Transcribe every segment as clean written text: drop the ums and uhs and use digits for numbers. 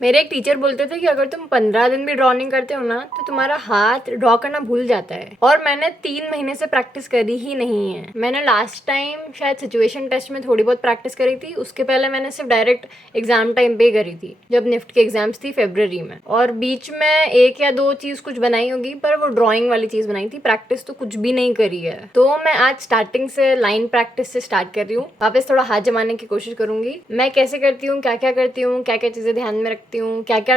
मेरे एक टीचर बोलते थे कि अगर तुम 15 दिन भी ड्रॉ नहीं करते हो ना तो तुम्हारा हाथ ड्रॉ करना भूल जाता है। और मैंने 3 महीने से प्रैक्टिस करी ही नहीं है। मैंने लास्ट टाइम शायद सिचुएशन टेस्ट में थोड़ी बहुत प्रैक्टिस करी थी, उसके पहले मैंने सिर्फ डायरेक्ट एग्जाम टाइम पे करी थी जब निफ्ट की एग्जाम्स थी फरवरी में। और बीच में 1 या 2 चीज कुछ बनाई होगी, पर वो ड्रॉइंग वाली चीज बनाई थी, प्रैक्टिस तो कुछ भी नहीं करी है। तो मैं आज स्टार्टिंग से लाइन प्रैक्टिस से स्टार्ट कर रही हूँ, वापस थोड़ा हाथ जमाने की कोशिश करूंगी। मैं कैसे करती हूँ, क्या क्या करती हूँ, क्या क्या चीजें ध्यान में रखती हूँ, क्या क्या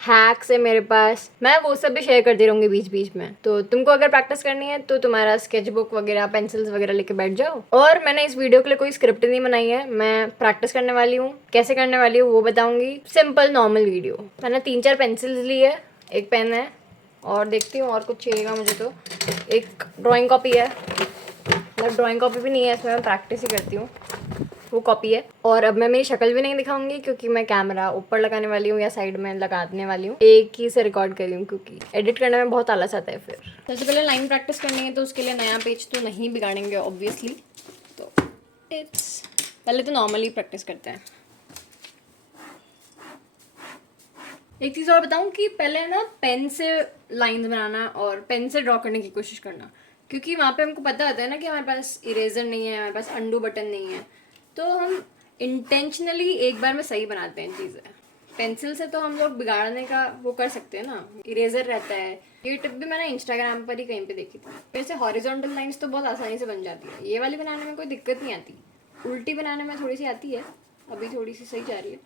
हैक्स है मेरे पास, मैं वो सब भी शेयर करती रहूंगी बीच बीच में। तो तुमको अगर प्रैक्टिस करनी है तो तुम्हारा स्केचबुक वगैरह, पेंसिल्स वगैरह लेके बैठ जाओ। और मैंने इस वीडियो के लिए कोई स्क्रिप्ट नहीं बनाई है, मैं प्रैक्टिस करने वाली हूँ, कैसे करने वाली हूँ वो बताऊंगी। Simple normal video. मैंने 3-4 पेंसिल्स ली है, एक पेन है, और देखती हूँ और कुछ चाहिएगा मुझे तो। एक ड्राइंग कॉपी है, मतलब ड्राइंग कॉपी भी नहीं है, इसमें मैं प्रैक्टिस ही करती हूँ, वो कॉपी है। और अब मैं मेरी शक्ल भी नहीं दिखाऊंगी क्योंकि मैं कैमरा ऊपर लगाने वाली हूँ या साइड में लगाने वाली हूँ, एक ही से रिकॉर्ड कर रही हूँ क्योंकि एडिट करने में बहुत आलस आता है। फिर सबसे पहले लाइन प्रैक्टिस करनी है तो उसके लिए नया पेज तो नहीं बिगाड़ेंगे ऑब्वियसली, तो इट्स पहले तो नॉर्मली प्रैक्टिस करते हैं। एक चीज़ और बताऊँ कि पहले ना पेन से लाइंस बनाना और पेन से ड्रॉ करने की कोशिश करना, क्योंकि वहाँ पे हमको पता होता है ना कि हमारे पास इरेजर नहीं है, हमारे पास अंडू बटन नहीं है, तो हम इंटेंशनली एक बार में सही बनाते हैं चीज़ें। पेंसिल से तो हम लोग बिगाड़ने का वो कर सकते हैं ना, इरेजर रहता है। ये टिप भी मैंने इंस्टाग्राम पर ही कहीं पे देखी थी। वैसे हॉरिजॉन्टल लाइंस तो बहुत आसानी से बन जाती है, ये वाली बनाने में कोई दिक्कत नहीं आती। उल्टी बनाने में थोड़ी सी आती है, अभी थोड़ी सी सही जा रही है।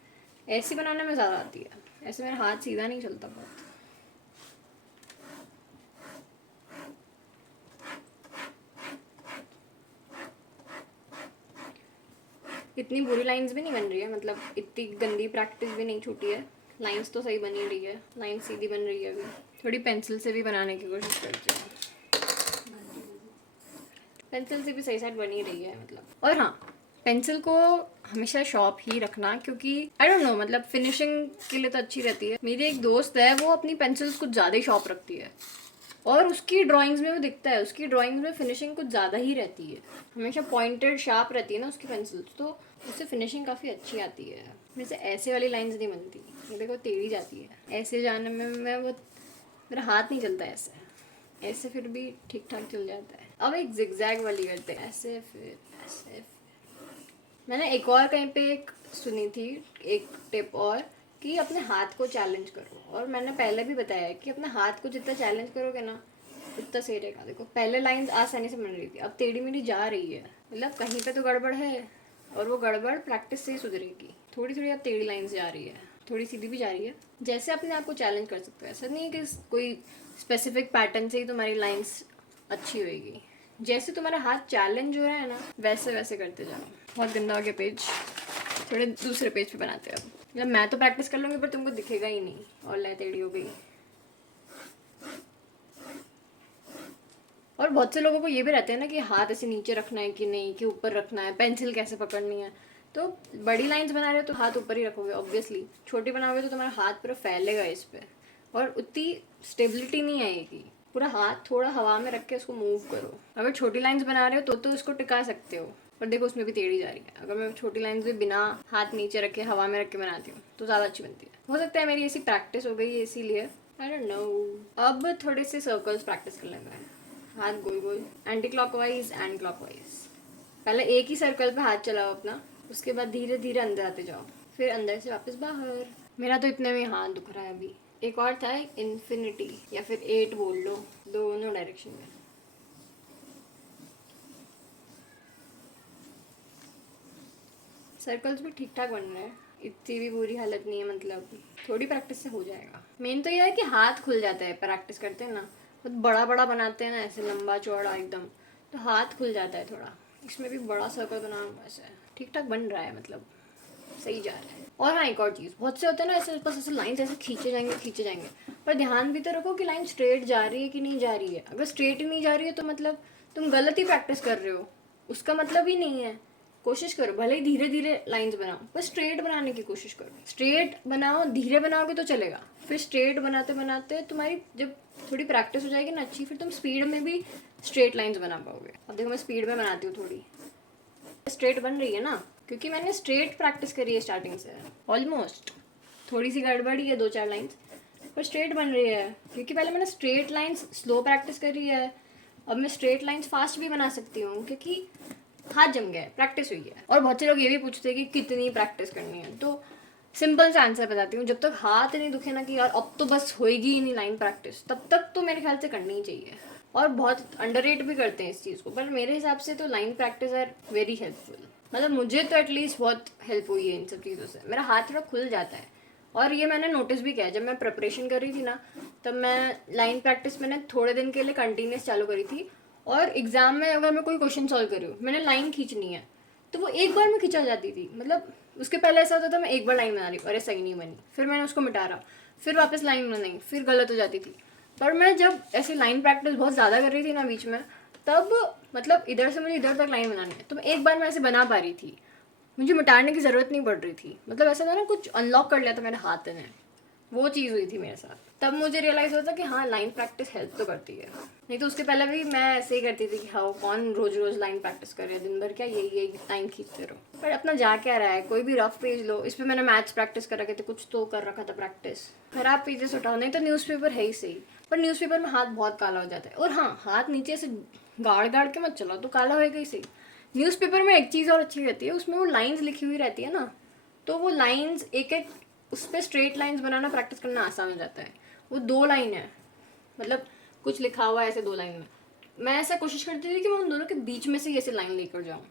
ऐसी बनाने में ज़्यादा आती है, ऐसे मेरा हाथ सीधा नहीं चलता बहुत। इतनी बुरी लाइंस भी नहीं बन रही है, मतलब इतनी गंदी प्रैक्टिस भी नहीं छूटी है। लाइंस तो सही बनी रही है, लाइन सीधी बन रही है। अभी थोड़ी पेंसिल से भी बनाने की कोशिश करती हूँ, पेंसिल से भी सही साइड बनी रही है मतलब। और हाँ, पेंसिल को हमेशा शॉर्प ही रखना, क्योंकि आई डोंट नो, मतलब फिनिशिंग के लिए तो अच्छी रहती है। मेरी एक दोस्त है, वो अपनी पेंसिल्स कुछ ज़्यादा ही शॉर्प रखती है और उसकी ड्राइंग्स में वो दिखता है, उसकी ड्राइंग्स में फिनिशिंग कुछ ज़्यादा ही रहती है, हमेशा पॉइंटेड शार्प रहती है ना उसकी पेंसिल्स, तो उससे फिनिशिंग काफ़ी अच्छी आती है। वैसे ऐसे वाली लाइंस नहीं बनती, ये देखो टेढ़ी जाती है। ऐसे जाने में मैं वो, मेरा हाथ नहीं चलता ऐसे, ऐसे फिर भी ठीक ठाक चल जाता है। अब एक जिगजैग वाली करते हैं, ऐसे फिर ऐसे। मैंने एक और कहीं पे एक सुनी थी, एक टिप और, कि अपने हाथ को चैलेंज करो। और मैंने पहले भी बताया है कि अपने हाथ को जितना चैलेंज करोगे ना उतना सही रहेगा। देखो पहले लाइंस आसानी से बन रही थी, अब टेढ़ी मेढ़ी जा रही है, मतलब कहीं पे तो गड़बड़ है, और वो गड़बड़ प्रैक्टिस से ही सुधरेगी। थोड़ी थोड़ी अब टेढ़ी लाइंस जा रही है, थोड़ी सीधी भी जा रही है। जैसे अपने आप को चैलेंज कर सकते हो, ऐसा नहीं है कि कोई स्पेसिफिक पैटर्न से ही तुम्हारी लाइंस अच्छी होएगी। जैसे तुम्हारा हाथ चैलेंज हो रहा है ना, वैसे वैसे करते जाओ। बहुत गंदा हो गया पेज, थोड़े दूसरे पेज पे बनाते हैं अब। मतलब मैं तो प्रैक्टिस कर लूँगी पर तुमको दिखेगा ही नहीं, और लै टेढ़ी हो गई। और बहुत से लोगों को ये भी रहता है ना कि हाथ ऐसे नीचे रखना है कि नहीं, कि ऊपर रखना है, पेंसिल कैसे पकड़नी है। तो बड़ी लाइंस बना रहे हो तो हाथ ऊपर ही रखोगे ऑब्वियसली, छोटी बनाओगे तो तुम्हारा हाथ पूरा फैलेगा इस पर, और उतनी स्टेबिलिटी नहीं आएगी। पूरा हाथ थोड़ा हवा में रख के उसको मूव करो। अगर छोटी लाइंस बना रहे हो तो इसको टिका सकते हो, पर देखो उसमें भी टेढ़ी जा रही है। अगर मैं छोटी लाइंस भी बिना हाथ नीचे रखे हवा में रख के बनाती हूँ तो ज़्यादा अच्छी बनती है। हो सकता है मेरी ऐसी प्रैक्टिस हो गई है इसीलिए, आई डोंट नो। अब थोड़े से सर्कल्स प्रैक्टिस कर लेंगे, हाथ गोल गोल, एंटी क्लॉकवाइज एंड क्लॉकवाइज। पहले एक ही सर्कल पे हाथ चलाओ अपना, उसके बाद धीरे धीरे अंदर आते जाओ, फिर अंदर से वापस बाहर। मेरा तो इतने में हाथ दुख रहा है अभी। एक और था, इन्फिनिटी या फिर 8 बोल लो, दोनों डायरेक्शन में। सर्कल्स भी ठीक ठाक बन रहे हैं, इतनी भी बुरी हालत नहीं है, मतलब थोड़ी प्रैक्टिस से हो जाएगा। मेन तो यह है कि हाथ खुल जाता है प्रैक्टिस करते हैं ना, बहुत बड़ा बड़ा बनाते हैं ना ऐसे लंबा चौड़ा एकदम, तो हाथ खुल जाता है थोड़ा। इसमें भी बड़ा सर्कल बना हुआ ऐसे, ठीक ठाक बन रहा है, मतलब सही जा रहा है। और हाँ, एक और चीज़, बहुत से होते हैं ना ऐसे बस ऐसे लाइन ऐसे खींचे जाएंगे, पर ध्यान भी तो रखो कि लाइन स्ट्रेट जा रही है कि नहीं जा रही है। अगर स्ट्रेट ही नहीं जा रही है तो मतलब तुम गलत ही प्रैक्टिस कर रहे हो, उसका मतलब ही नहीं है। कोशिश करो, भले ही धीरे धीरे लाइंस बनाओ, बस स्ट्रेट बनाने की कोशिश करो। स्ट्रेट बनाओ, धीरे बनाओगे तो चलेगा, फिर स्ट्रेट बनाते बनाते तुम्हारी जब थोड़ी प्रैक्टिस हो जाएगी ना अच्छी, फिर तुम स्पीड में भी स्ट्रेट लाइंस बना पाओगे। अब देखो मैं स्पीड में बनाती हूँ, थोड़ी स्ट्रेट बन रही है ना, क्योंकि मैंने स्ट्रेट प्रैक्टिस करी है स्टार्टिंग से ऑलमोस्ट। थोड़ी सी गड़बड़ी है, 2-4 लाइन्स, पर स्ट्रेट बन रही है, क्योंकि पहले मैंने स्ट्रेट लाइन्स स्लो प्रैक्टिस करी है। अब मैं स्ट्रेट लाइन्स फास्ट भी बना सकती हूँ, क्योंकि हाथ जम गया है, प्रैक्टिस हुई है। और बहुत से लोग ये भी पूछते हैं कि कितनी प्रैक्टिस करनी है, तो सिंपल सा आंसर बताती हूँ, जब तक हाथ नहीं दुखे ना कि यार अब तो बस होएगी ही नहीं लाइन प्रैक्टिस, तब तक तो मेरे ख्याल से करनी ही चाहिए। और बहुत अंडररेट भी करते हैं इस चीज़ को, पर मेरे हिसाब से तो line practice are very helpful. मतलब मुझे तो एटलीस्ट बहुत हेल्प हुई है इन सब चीज़ों से, मेरा हाथ थोड़ा खुल जाता है। और ये मैंने नोटिस भी किया, जब मैं प्रिपरेशन कर रही थी ना, तब मैं लाइन प्रैक्टिस मैंने थोड़े दिन के लिए कंटिन्यूस चालू करी थी। और एग्ज़ाम में अगर मैं कोई क्वेश्चन सॉल्व कर रही हूँ, मैंने लाइन खींचनी है, तो वो एक बार में खिंचा जाती थी। मतलब उसके पहले ऐसा होता था, मैं एक बार लाइन बना रही हूँ, अरे सही नहीं बनी, फिर मैंने उसको मिटा रहा, फिर वापस लाइन बनाई, फिर गलत हो जाती थी। पर मैं जब ऐसी लाइन प्रैक्टिस बहुत ज़्यादा कर रही थी ना बीच में, तब मतलब इधर से मुझे इधर तक लाइन बनानी है, तो मैं एक बार में ऐसे बना पा रही थी, मुझे मिटाने की ज़रूरत नहीं पड़ रही थी। मतलब ऐसा था ना, कुछ अनलॉक कर लिया था मेरे हाथ ने, वो चीज़ हुई थी मेरे साथ। तब मुझे रियलाइज़ होता कि हाँ, लाइन प्रैक्टिस हेल्प तो करती है। नहीं तो उसके पहले भी मैं ऐसे ही करती थी कि हाँ, कौन रोज़ रोज़ लाइन प्रैक्टिस कर रहे हैं, दिन भर क्या यही लाइन खींचते रहो। पर अपना जा क्या रहा है, कोई भी रफ पेज लो, इस पर मैंने मैथ्स प्रैक्टिस कर रखे थे, कुछ तो कर रखा था प्रैक्टिस। खराब पेजेस उठाओ, नहीं तो न्यूज़पेपर है ही सही। पर न्यूज़पेपर में हाथ बहुत काला हो जाता है। और हाँ, हाथ नीचे से गाड़ गाड़ के मत चलाओ, तो काला होएगा ही सही। न्यूज़पेपर में एक चीज़ और अच्छी रहती है, उसमें वो लाइन्स लिखी हुई रहती है ना, तो वो लाइन्स एक एक उस पर स्ट्रेट लाइन्स बनाना प्रैक्टिस करना आसान हो जाता है। वो 2 लाइन है, मतलब कुछ लिखा हुआ है ऐसे 2 लाइन में, मैं ऐसा कोशिश करती थी कि मैं उन दोनों के बीच में से ही ऐसे लाइन लेकर जाऊँ,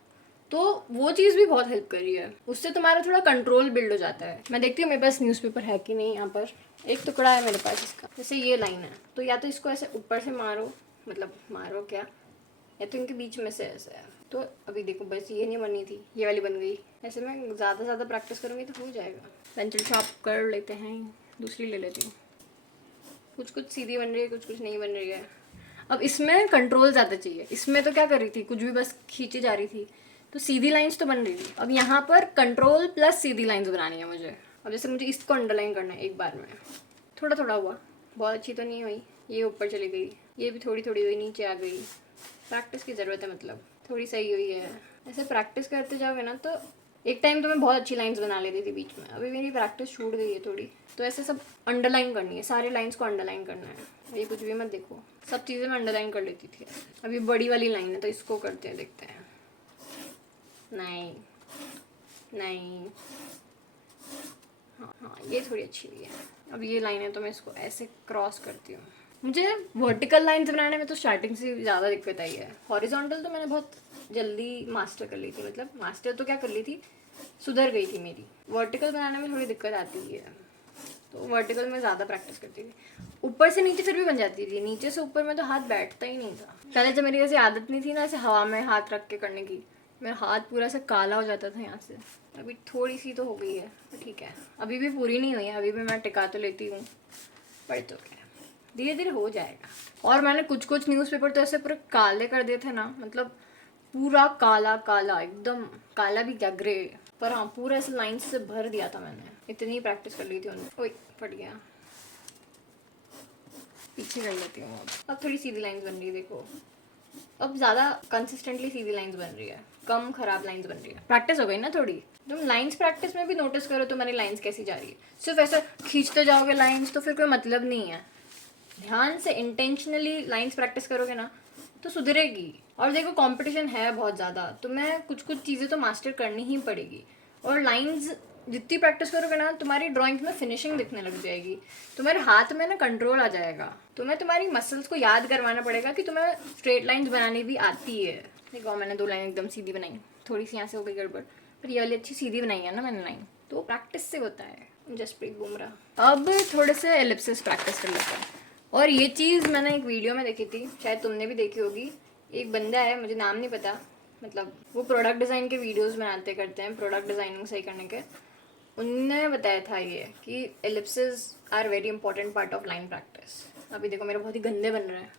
तो वो चीज़ भी बहुत हेल्प कर रही है। उससे तुम्हारा थोड़ा कंट्रोल बिल्ड हो जाता है। मैं देखती हूँ मेरे पास न्यूज़पेपर है कि नहीं। यहाँ पर एक टुकड़ा है मेरे पास इसका, जैसे ये लाइन है, तो या तो इसको ऐसे ऊपर से मारो, मतलब मारो क्या, या तो इनके बीच में से ऐसे है। तो अभी देखो, बस ये नहीं बनी थी, ये वाली बन गई। ऐसे मैं ज़्यादा प्रैक्टिस करूँगी तो हो जाएगा। पेंसिल शॉर्प कर लेते हैं, दूसरी ले लेती हूँ। कुछ कुछ सीधी बन रही है, कुछ कुछ नहीं बन रही है। अब इसमें कंट्रोल ज़्यादा चाहिए। इसमें तो क्या कर रही थी, कुछ भी बस खींची जा रही थी, तो सीधी लाइंस तो बन रही थी। अब यहाँ पर कंट्रोल प्लस सीधी लाइंस बनानी है मुझे। अब जैसे मुझे इसको अंडरलाइन करना है एक बार में, थोड़ा थोड़ा हुआ, बहुत अच्छी तो नहीं हुई, ये ऊपर चली गई, ये भी थोड़ी थोड़ी हुई, नीचे आ गई। प्रैक्टिस की ज़रूरत है, मतलब थोड़ी सही हुई है। ऐसे प्रैक्टिस करते जाओगे ना, तो एक टाइम तो मैं बहुत अच्छी लाइंस बना लेती थी बीच में, अभी मेरी प्रैक्टिस छूट गई है थोड़ी। तो ऐसे सब अंडरलाइन करनी है, सारे लाइंस को अंडरलाइन करना है। ये कुछ भी मत देखो, सब चीज़ें मैं अंडरलाइन कर लेती थी। अभी बड़ी वाली लाइन है, तो इसको करते हैं, देखते हैं। नहीं नहीं, हाँ ये थोड़ी अच्छी हुई है। अब ये लाइन है, तो मैं इसको ऐसे क्रॉस करती हूँ। मुझे वर्टिकल लाइंस बनाने में तो स्टार्टिंग से ज़्यादा दिक्कत आई है। हॉरिजॉन्टल तो मैंने बहुत जल्दी मास्टर कर ली थी, मतलब मास्टर तो क्या कर ली थी, सुधर गई थी मेरी। वर्टिकल बनाने में थोड़ी दिक्कत आती है, तो वर्टिकल में ज़्यादा प्रैक्टिस करती थी। ऊपर से नीचे फिर भी बन जाती थी, नीचे से ऊपर में तो हाथ बैठता ही नहीं था। पहले जब मेरी ऐसी आदत नहीं थी ना ऐसे हवा में हाथ रख के करने की, मेरा हाथ पूरा से काला हो जाता था यहाँ से। अभी थोड़ी सी तो हो गई है, तो ठीक है। अभी भी पूरी नहीं हुई है, अभी भी मैं टिका तो लेती हूँ, पर तो क्या, धीरे धीरे हो जाएगा। और मैंने कुछ कुछ न्यूज़पेपर तो ऐसे पूरे काले कर दिए थे ना, मतलब पूरा काला काला, एकदम काला भी क्या, ग्रे। पर हाँ, पूरा ऐसे लाइन्स से भर दिया था मैंने, इतनी प्रैक्टिस कर ली थी उन्होंने। ओए फट गया, पीछे कर लेती हूँ। अब थोड़ी सीधी लाइन्स बन रही है, देखो अब ज़्यादा कंसिस्टेंटली सीधी लाइन्स बन रही है, कम खराब लाइन्स बन रही है। प्रैक्टिस हो गई ना थोड़ी। तुम लाइन्स प्रैक्टिस में भी नोटिस करो तुम्हारी लाइन्स कैसी जा रही है। सिर्फ ऐसा खींचते जाओगे लाइन्स तो फिर कोई मतलब नहीं है। ध्यान से इंटेंशनली लाइन्स प्रैक्टिस करोगे ना, तो सुधरेगी। और देखो कंपटीशन है बहुत ज़्यादा, तो मैं कुछ चीज़ें तो मास्टर करनी ही पड़ेगी। और लाइंस जितनी प्रैक्टिस करोगे ना, तुम्हारी ड्राइंग्स में फिनिशिंग दिखने लग जाएगी, तुम्हारे हाथ में ना कंट्रोल आ जाएगा। तुम्हें तुम्हारी मसल्स को याद करवाना पड़ेगा कि तुम्हें स्ट्रेट लाइंस बनानी भी आती है। देखो मैंने 2 लाइन एकदम सीधी बनाई, थोड़ी सी यहाँ से हो गई गड़बड़, पर ये वाली अच्छी सीधी बनाई है ना मैंने लाइन, तो प्रैक्टिस से होता है। जसप्रीत बुमराह। अब थोड़े से एलिप्सिस प्रैक्टिस कर लेते हैं। और ये चीज़ मैंने एक वीडियो में देखी थी, शायद तुमने भी देखी होगी। एक बंदा है, मुझे नाम नहीं पता, मतलब वो प्रोडक्ट डिज़ाइन के वीडियोस बनाते करते हैं, प्रोडक्ट डिज़ाइनिंग सही करने के। उनने बताया था ये कि ellipsis are very important part of line practice. अभी देखो मेरे बहुत ही गंदे बन रहे हैं,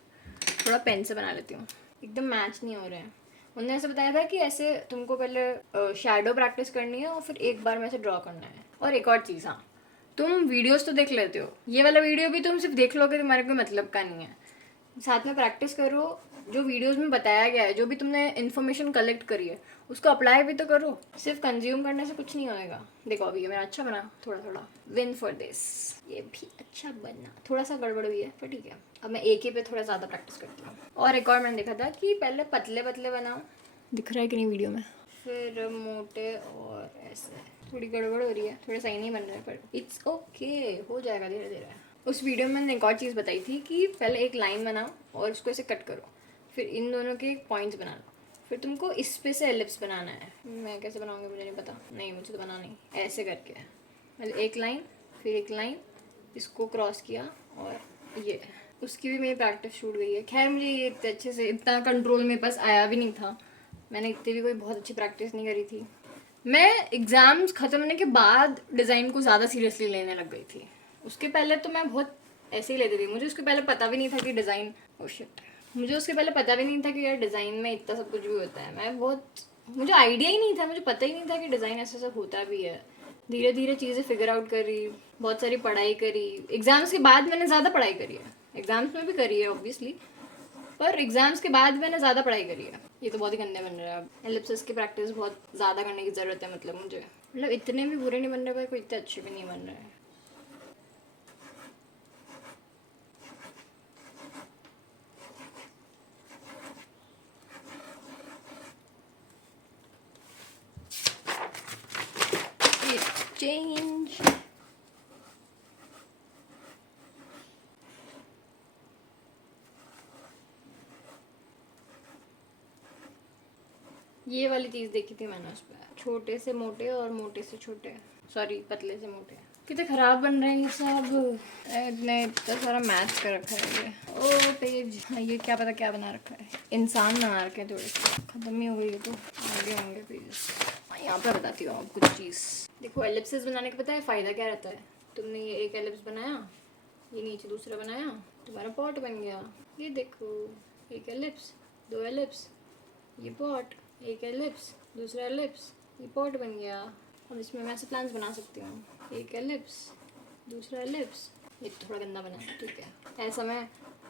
थोड़ा पेन से बना लेती हूँ, एकदम मैच नहीं हो रहे हैं। उन्होंने ऐसे बताया था कि ऐसे तुमको पहले शैडो प्रैक्टिस करनी है और फिर एक बार में से ड्रॉ करना है। और एक और चीज़, हाँ, तुम वीडियोस तो देख लेते हो, ये वाला वीडियो भी तुम सिर्फ देख लोगे तुम्हारे कोई मतलब का नहीं है। साथ में प्रैक्टिस करो, जो वीडियोस में बताया गया है, जो भी तुमने इन्फॉर्मेशन कलेक्ट करी है, उसको अप्लाई भी तो करो। सिर्फ कंज्यूम करने से कुछ नहीं होएगा। देखो अभी ये मेरा अच्छा बना, थोड़ा थोड़ा विन फॉर दिस। ये भी अच्छा बना, थोड़ा सा गड़बड़ हुई है पर ठीक है। अब मैं एक ही पे थोड़ा ज़्यादा प्रैक्टिस करती हूँ। और एक और मैंने देखा था कि पहले पतले पतले बनाओ, दिख रहा है कि नहीं वीडियो में, फिर मोटे, और ऐसे। थोड़ी गड़बड़ हो रही है, थोड़े सही नहीं बन रहे पर इट्स ओके, हो जाएगा धीरे धीरे। उस वीडियो में मैंने एक और चीज़ बताई थी कि पहले एक लाइन बनाओ और उसको ऐसे कट करो, फिर इन दोनों के पॉइंट्स बना लो, फिर तुमको इस पे से एलिप्स बनाना है। मैं कैसे बनाऊंगी मुझे नहीं पता, नहीं मुझे तो बना नहीं, ऐसे करके मतलब एक लाइन फिर एक लाइन, इसको क्रॉस किया और ये। उसकी भी मेरी प्रैक्टिस छूट गई है। खैर मुझे ये इतने अच्छे से इतना कंट्रोल मेरे पास आया भी नहीं था, मैंने इतनी भी कोई बहुत अच्छी प्रैक्टिस नहीं करी थी। मैं एग्ज़ाम्स ख़त्म होने के बाद डिज़ाइन को ज़्यादा सीरियसली लेने लग गई थी। उसके पहले तो मैं बहुत ऐसे ही लेती थी। मुझे उसके पहले पता भी नहीं था कि डिज़ाइन, ओ शिट, मुझे उसके पहले पता भी नहीं था कि यार डिज़ाइन में इतना सब कुछ भी होता है। मैं बहुत, मुझे आइडिया ही नहीं था, मुझे पता ही नहीं था कि डिज़ाइन ऐसा सब होता भी है। धीरे धीरे चीज़ें फिगर आउट करी, बहुत सारी पढ़ाई करी। एग्ज़ाम्स के बाद मैंने ज़्यादा पढ़ाई करी है, एग्ज़ाम्स में भी करी है ऑब्वियसली, पर एग्जाम्स के बाद मैंने ज़्यादा पढ़ाई करी है। ये तो बहुत ही गंदे बन रहे हैं। अब एलिप्सिस की प्रैक्टिस बहुत ज़्यादा करने की ज़रूरत है, मतलब मुझे, मतलब इतने भी बुरे नहीं बन रहे पर कोई इतने अच्छे भी नहीं बन रहे हैं। चेंज। ये वाली चीज़ देखी थी मैंने उस पर, छोटे से मोटे और मोटे से छोटे, सॉरी पतले से मोटे। कितने ख़राब बन रहे हैं ये सब। इतने इतना सारा मैच कर रखा है ये। ओ पेज, हाँ ये क्या पता क्या बना रखा है। इंसान बना रखे हैं, थोड़े से ख़त्म ही हो गई है तो आगे होंगे पेज। यहाँ पर बताती हूँ आपको कुछ चीज़। देखो एलिप्सिस बनाने का पता है फ़ायदा क्या रहता है। तुमने ये एक एलिप्स बनाया, ये नीचे दूसरा बनाया, तुम्हारा पॉट बन गया। ये देखो, एक एलिप्स, दो एलिप्स, ये पॉट, एक एलिप्स, दूसरा एलिप्स, ये पॉट बन गया। अब इसमें मैं ऐसे प्लांट्स बना सकती हूँ। एक एलिप्स, दूसरा एलिप्स, ये थोड़ा गंदा बना, ठीक है। ऐसा मैं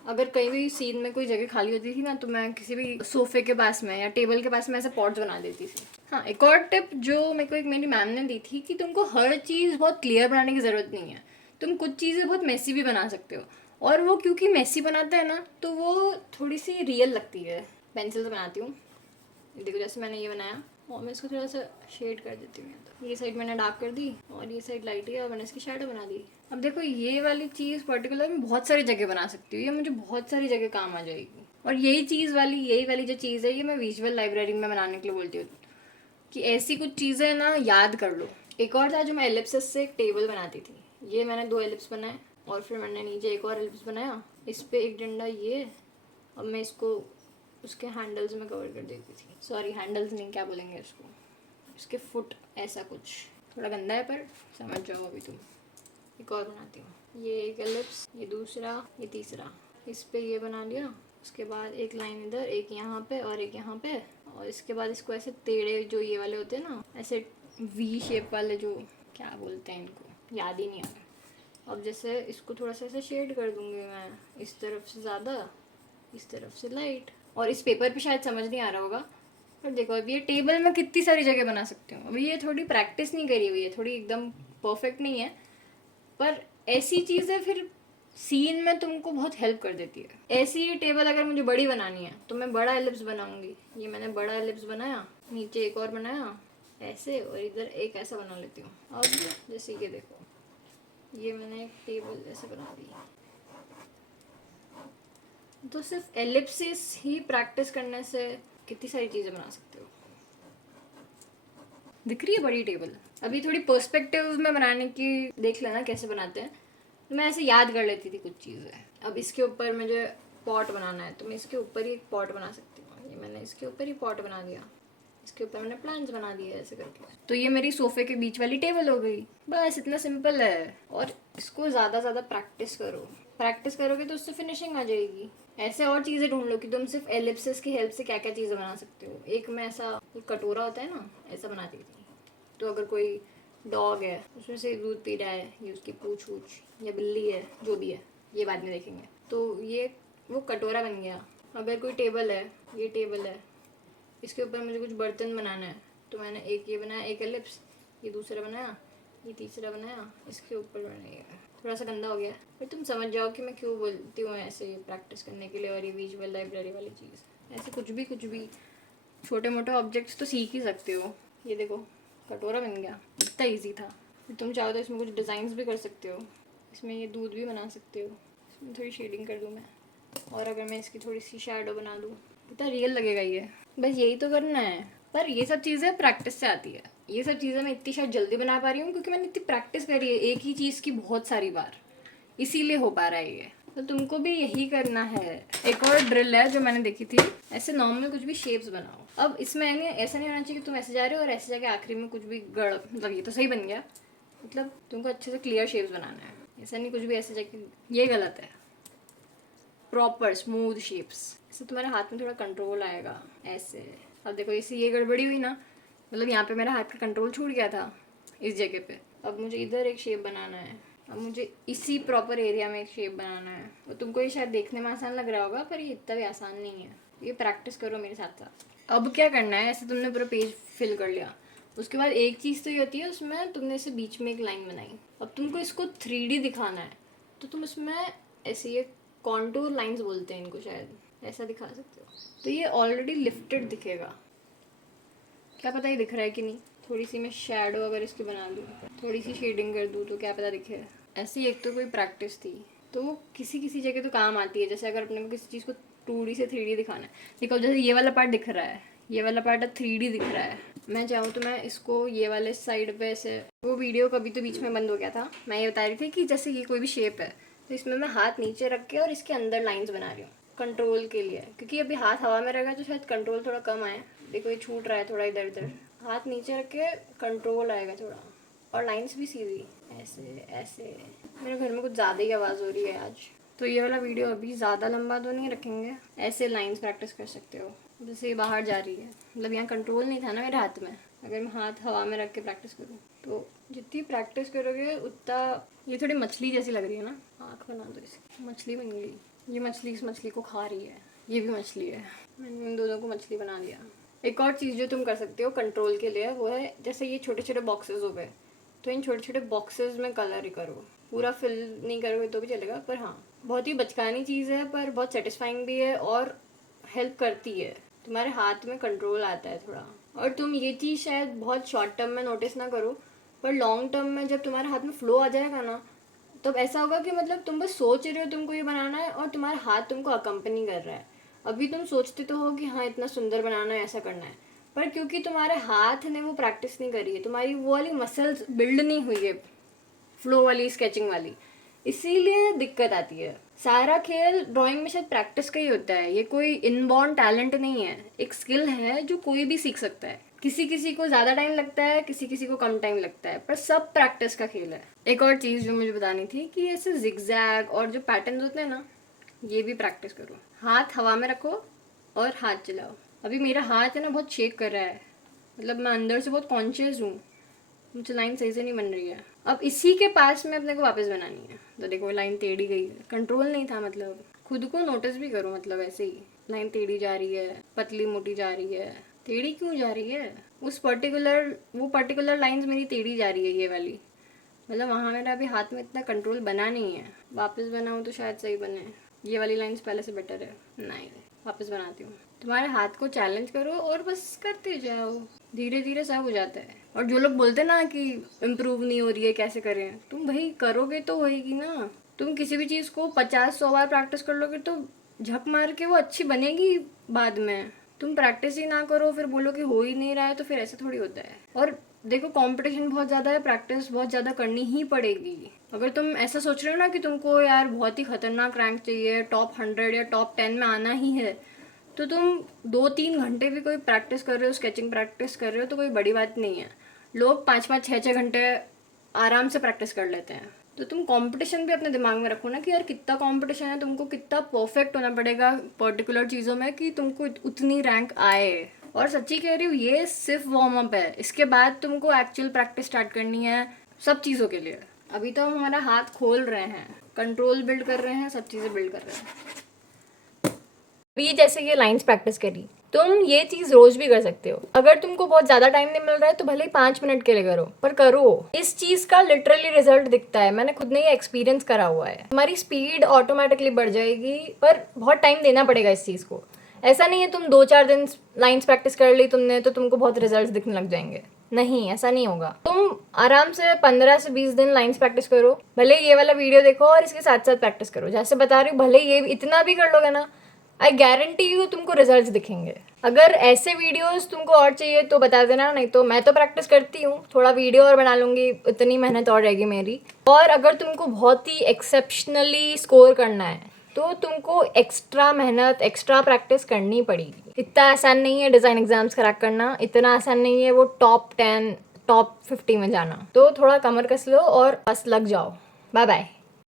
अगर कहीं भी सीन में कोई जगह खाली होती थी ना, तो मैं किसी भी सोफे के पास में या टेबल के पास में ऐसे पॉट्स बना देती थी। हाँ, एक और टिप जो मेरे को एक मेरी मैम ने दी थी कि तुमको हर चीज़ बहुत क्लियर बनाने की ज़रूरत नहीं है। तुम कुछ चीज़ें बहुत मेसी भी बना सकते हो, और वो क्योंकि मेसी बनाते हैं ना, तो वो थोड़ी सी रियल लगती है। पेंसिल से बनाती हूँ, देखो जैसे मैंने ये बनाया और मैं इसको थोड़ा सा शेड कर देती हूँ। तो ये साइड मैंने डार्क कर दी और ये साइड लाइट है और मैंने इसकी शेडो बना दी। अब देखो ये वाली चीज़ पर्टिकुलर मैं बहुत सारी जगह बना सकती हूँ, ये मुझे बहुत सारी जगह काम आ जाएगी। और यही वाली जो चीज़ है, ये मैं विजुअल लाइब्रेरी में बनाने के लिए बोलती हूँ कि ऐसी कुछ चीज़ें ना याद कर लो। एक और था जो मैं एलिप्सिस से एक टेबल बनाती थी। ये मैंने 2 एलिप्स बनाए और फिर मैंने नीचे एक और एलिप्स बनाया, इस पर एक डंडा ये, अब मैं इसको उसके हैंडल्स में कवर कर देती थी। सॉरी हैंडल्स नहीं, क्या बोलेंगे इसको, इसके फुट, ऐसा कुछ। थोड़ा गंदा है पर समझ जाओ अभी तुम। एक और बनाती हूँ, ये एक एलिप्स, ये दूसरा, ये तीसरा, इस पे ये बना लिया। उसके बाद एक लाइन इधर, एक यहाँ पे और एक यहाँ पे, और इसके बाद इसको ऐसे टेढ़े जो ये वाले होते हैं ना, ऐसे वी शेप वाले, जो क्या बोलते हैं इनको, याद ही नहीं आ रहा। अब जैसे इसको थोड़ा सा ऐसे शेड कर दूँगी मैं, इस तरफ से ज़्यादा, इस तरफ से लाइट। और इस पेपर पे शायद समझ नहीं आ रहा होगा, पर देखो अब ये टेबल में कितनी सारी जगह बना सकती हूँ। अभी ये थोड़ी प्रैक्टिस नहीं करी हुई है, थोड़ी एकदम परफेक्ट नहीं है, पर ऐसी चीज़ें फिर सीन में तुमको बहुत हेल्प कर देती है। ऐसी ही टेबल अगर मुझे बड़ी बनानी है तो मैं बड़ा एलिप्स बनाऊंगी। ये मैंने बड़ा एलिप्स बनाया, नीचे एक और बनाया ऐसे, और इधर एक ऐसा बना लेती हूँ। अब जैसे ये देखो, ये मैंने एक टेबल ऐसे बना दी। तो सिर्फ एलिप्सिस ही प्रैक्टिस करने से कितनी सारी चीज़ें बना सकते हो। दिख रही है बड़ी टेबल। अभी थोड़ी पर्सपेक्टिव में बनाने की देख लेना कैसे बनाते हैं। तो मैं ऐसे याद कर लेती थी कुछ चीज़ें। अब इसके ऊपर मुझे पॉट बनाना है तो मैं इसके ऊपर ही एक पॉट बना सकती हूँ। ये मैंने इसके ऊपर ही पॉट बना दिया, इसके ऊपर मैंने प्लांट्स बना दिए ऐसे करके। तो ये मेरी सोफे के बीच वाली टेबल हो गई। बस इतना सिंपल है। और इसको ज़्यादा ज़्यादा प्रैक्टिस करोगे तो उससे फिनिशिंग आ जाएगी। ऐसे और चीज़ें ढूंढ लो कि तुम सिर्फ एलिप्सिस की हेल्प से क्या क्या चीज़ें बना सकते हो। एक मैं ऐसा कटोरा होता है ना, ऐसा बनाती थी। तो अगर कोई डॉग है, उसमें से दूध पी रहा है, ये उसकी पूछ वूछ, या बिल्ली है, जो भी है, ये बाद में देखेंगे। तो ये वो कटोरा बन गया। अगर कोई टेबल है, ये टेबल है, इसके ऊपर मुझे कुछ बर्तन बनाना है, तो मैंने एक ये बनाया, एक एलिप्स, ये दूसरा बनाया, ये तीसरा बनाया, इसके ऊपर बनाया। थोड़ा सा गंदा हो गया, फिर तुम समझ जाओ कि मैं क्यों बोलती हूँ ऐसे प्रैक्टिस करने के लिए। और ये विजुअल लाइब्रेरी वाली चीज़, ऐसे कुछ भी छोटे मोटे ऑब्जेक्ट्स तो सीख ही सकते हो। ये देखो कटोरा बन गया, इतना ईजी था। फिर तुम चाहो तो इसमें कुछ डिज़ाइंस भी कर सकते हो, इसमें ये दूध भी बना सकते हो। इसमें थोड़ी शेडिंग कर दूँ मैं, और अगर मैं इसकी थोड़ी सी शैडो बना दूँ, कितना रियल लगेगा ये। बस यही तो करना है। पर ये सब चीज़ें प्रैक्टिस से आती है। ये सब चीज़ें मैं इतनी शायद जल्दी बना पा रही हूँ क्योंकि मैंने इतनी प्रैक्टिस करी है एक ही चीज़ की बहुत सारी बार, इसीलिए हो पा रहा है ये। तो तुमको भी यही करना है। एक और ड्रिल है जो मैंने देखी थी, ऐसे नॉर्मल कुछ भी शेप्स बनाओ। अब इसमें ऐसा नहीं होना चाहिए कि तुम ऐसे जा रहे हो और ऐसे जाके आखिरी में कुछ भी गड़, मतलब ये तो सही बन गया, मतलब तुमको अच्छे से क्लियर शेप्स बनाना है। ऐसा नहीं कुछ भी ऐसे जाके, ये गलत है। प्रॉपर स्मूथ शेप्स, इससे तुम्हारे हाथ में थोड़ा कंट्रोल आएगा ऐसे। अब देखो इसे ये गड़बड़ी हुई ना, मतलब यहाँ पे मेरा हाथ का कंट्रोल छूट गया था इस जगह पे। अब मुझे इधर एक शेप बनाना है, अब मुझे इसी प्रॉपर एरिया में एक शेप बनाना है। और तुमको ये शायद देखने में आसान लग रहा होगा, पर ये इतना भी आसान नहीं है। ये प्रैक्टिस करो मेरे साथ साथ। अब क्या करना है, ऐसे तुमने पूरा पेज फिल कर लिया, उसके बाद एक चीज़ तो ये होती है, उसमें तुमने ऐसे बीच में एक लाइन बनाई। अब तुमको इसको 3D दिखाना है, तो तुम उसमें ऐसे ये कॉन्टूर लाइंस बोलते हैं इनको, शायद ऐसा दिखा सकते हो। तो ये ऑलरेडी लिफ्टेड दिखेगा, क्या पता ये दिख रहा है कि नहीं। थोड़ी सी मैं शेडो अगर इसकी बना दूँ, थोड़ी सी शेडिंग कर दूँ, तो क्या पता दिखे। ऐसी एक तो कोई प्रैक्टिस थी, तो किसी किसी जगह तो काम आती है। जैसे अगर अपने को किसी चीज़ को 2D से 3D दिखाना है, देखो जैसे ये वाला पार्ट दिख रहा है, ये वाला पार्ट 3D दिख रहा है। मैं चाहूँ तो मैं इसको ये वाले साइड पे ऐसे, वो वीडियो कभी तो बीच में बंद हो गया था, मैं ये बता रही थी कि जैसे ये कोई भी शेप है, तो इसमें मैं हाथ नीचे रख के और इसके अंदर लाइंस बना रही हूँ कंट्रोल के लिए, क्योंकि अभी हाथ हवा में रहेगा तो शायद कंट्रोल थोड़ा कम आए। देखो ये छूट रहा है थोड़ा इधर उधर, हाथ नीचे रख के कंट्रोल आएगा थोड़ा, और लाइंस भी सीधी ऐसे ऐसे। मेरे घर में कुछ ज़्यादा ही आवाज़ हो रही है आज, तो ये वाला वीडियो अभी ज़्यादा लंबा तो नहीं रखेंगे। ऐसे लाइंस प्रैक्टिस कर सकते हो, जैसे ये बाहर जा रही है, मतलब यहाँ कंट्रोल नहीं था ना मेरे हाथ में। अगर मैं हाथ हवा में रख के प्रैक्टिस करूँ, तो जितनी प्रैक्टिस करोगे उतना। ये थोड़ी मछली जैसी लग रही है ना, आँख बना दो इसकी, मछली बन गई। ये मछली इस मछली को खा रही है, ये भी मछली है, मैंने इन दोनों को मछली बना दिया। एक और चीज़ जो तुम कर सकते हो कंट्रोल के लिए, वो है जैसे ये छोटे छोटे बॉक्सेस हो गए, तो इन छोटे छोटे बॉक्सेस में कलर ही करो। पूरा फिल नहीं करोगे तो भी चलेगा, पर हाँ बहुत ही बचकानी चीज़ है, पर बहुत सेटिस्फाइंग भी है और हेल्प करती है। तुम्हारे हाथ में कंट्रोल आता है थोड़ा। और तुम ये चीज़ शायद बहुत शॉर्ट टर्म में नोटिस ना करो, पर लॉन्ग टर्म में जब तुम्हारे हाथ में फ्लो आ जाएगा ना, तब ऐसा होगा कि मतलब तुम बस सोच रहे हो तुमको ये बनाना है और तुम्हारा हाथ तुमको अकम्पनी कर रहा है। अभी तुम सोचते तो हो कि हाँ इतना सुंदर बनाना है, ऐसा करना है, पर क्योंकि तुम्हारे हाथ ने वो प्रैक्टिस नहीं करी है, तुम्हारी वो वाली मसल्स बिल्ड नहीं हुई है फ्लो वाली, स्केचिंग वाली, इसीलिए दिक्कत आती है। सारा खेल ड्राइंग में शायद प्रैक्टिस का ही होता है, ये कोई इनबॉर्न टैलेंट नहीं है, एक स्किल है जो कोई भी सीख सकता है। किसी किसी को ज़्यादा टाइम लगता है, किसी किसी को कम टाइम लगता है, पर सब प्रैक्टिस का खेल है। एक और चीज़ जो मुझे बतानी थी कि ऐसे जिगजैग और जो पैटर्न्स होते हैं ना, ये भी प्रैक्टिस करो। हाथ हवा में रखो और हाथ चलाओ। अभी मेरा हाथ है ना बहुत शेक कर रहा है, मतलब मैं अंदर से बहुत कॉन्शियस हूँ, मुझे लाइन सही से नहीं बन रही है। अब इसी के पास में अपने को वापस बनानी है, तो देखो लाइन टेढ़ी गई है, कंट्रोल नहीं था। मतलब खुद को नोटिस भी करो, मतलब ऐसे ही लाइन टेढ़ी जा रही है, पतली मोटी जा रही है, टेढ़ी क्यों जा रही है? वो पर्टिकुलर लाइंस मेरी टेढ़ी जा रही है, ये वाली, मतलब वहाँ मेरा अभी हाथ में इतना कंट्रोल बना नहीं है। वापस बनाऊँ तो शायद सही बने। ये वाली लाइंस पहले से बेटर है। नहीं, वापस बनाती हूँ। तुम्हारे हाथ को चैलेंज करो और बस करते जाओ, धीरे धीरे सब हो जाता है। और जो लोग बोलते हैं ना कि इम्प्रूव नहीं हो रही है, कैसे करें, तुम भाई करोगे तो होएगी ना। तुम किसी भी चीज़ को 50-100 बार प्रैक्टिस कर लोगे तो झक मार के वो अच्छी बनेगी बाद में। तुम प्रैक्टिस ही ना करो फिर बोलो कि हो ही नहीं रहा है, तो फिर ऐसे थोड़ी होता है। और देखो कंपटीशन बहुत ज़्यादा है, प्रैक्टिस बहुत ज़्यादा करनी ही पड़ेगी। अगर तुम ऐसा सोच रहे हो ना कि तुमको यार बहुत ही खतरनाक रैंक चाहिए, टॉप 100 या टॉप 10 में आना ही है, तो तुम 2-3 घंटे भी कोई प्रैक्टिस कर रहे हो, स्केचिंग प्रैक्टिस कर रहे हो, तो कोई बड़ी बात नहीं है। लोग 5-5, 6-6 घंटे आराम से प्रैक्टिस कर लेते हैं। तो तुम कंपटीशन भी अपने दिमाग में रखो ना कि यार कितना कंपटीशन है, तुमको कितना परफेक्ट होना पड़ेगा पर्टिकुलर चीज़ों में कि तुमको उतनी रैंक आए। और सच्ची कह रही हूँ, ये सिर्फ वार्म अप है, इसके बाद तुमको एक्चुअल प्रैक्टिस स्टार्ट करनी है सब चीज़ों के लिए। अभी तो हम हमारा हाथ खोल रहे हैं, कंट्रोल बिल्ड कर रहे हैं, सब चीज़ें बिल्ड कर रहे हैं। अभी जैसे ये लाइंस प्रैक्टिस करी, तुम ये चीज रोज भी कर सकते हो। अगर तुमको बहुत ज्यादा टाइम नहीं मिल रहा है तो भले ही 5 मिनट के लिए करो, पर करो। इस चीज का लिटरली रिजल्ट दिखता है, मैंने खुद ने ये एक्सपीरियंस करा हुआ है। तुम्हारी स्पीड ऑटोमेटिकली बढ़ जाएगी, पर बहुत टाइम देना पड़ेगा इस चीज को। ऐसा नहीं है तुम 2-4 दिन लाइंस प्रैक्टिस कर ली तुमने तो तुमको बहुत रिजल्ट दिखने लग जाएंगे। नहीं, ऐसा नहीं होगा। तुम आराम से 15 से 20 दिन लाइंस प्रैक्टिस करो, भले ये वाला वीडियो देखो और इसके साथ साथ प्रैक्टिस करो जैसे बता रही हूँ। भले ये इतना भी कर लोगे ना, आई गारंटी यू तुमको रिजल्ट्स दिखेंगे। अगर ऐसे वीडियोस तुमको और चाहिए तो बता देना, नहीं तो मैं तो प्रैक्टिस करती हूँ, थोड़ा वीडियो और बना लूँगी, इतनी मेहनत और रहेगी मेरी। और अगर तुमको बहुत ही एक्सेप्शनली स्कोर करना है तो तुमको एक्स्ट्रा मेहनत, एक्स्ट्रा प्रैक्टिस करनी पड़ेगी। इतना आसान नहीं है डिज़ाइन एग्जाम्स क्रैक करना, इतना आसान नहीं है वो टॉप 10, टॉप 50 में जाना। तो थोड़ा कमर कस लो और बस लग जाओ। Bye bye.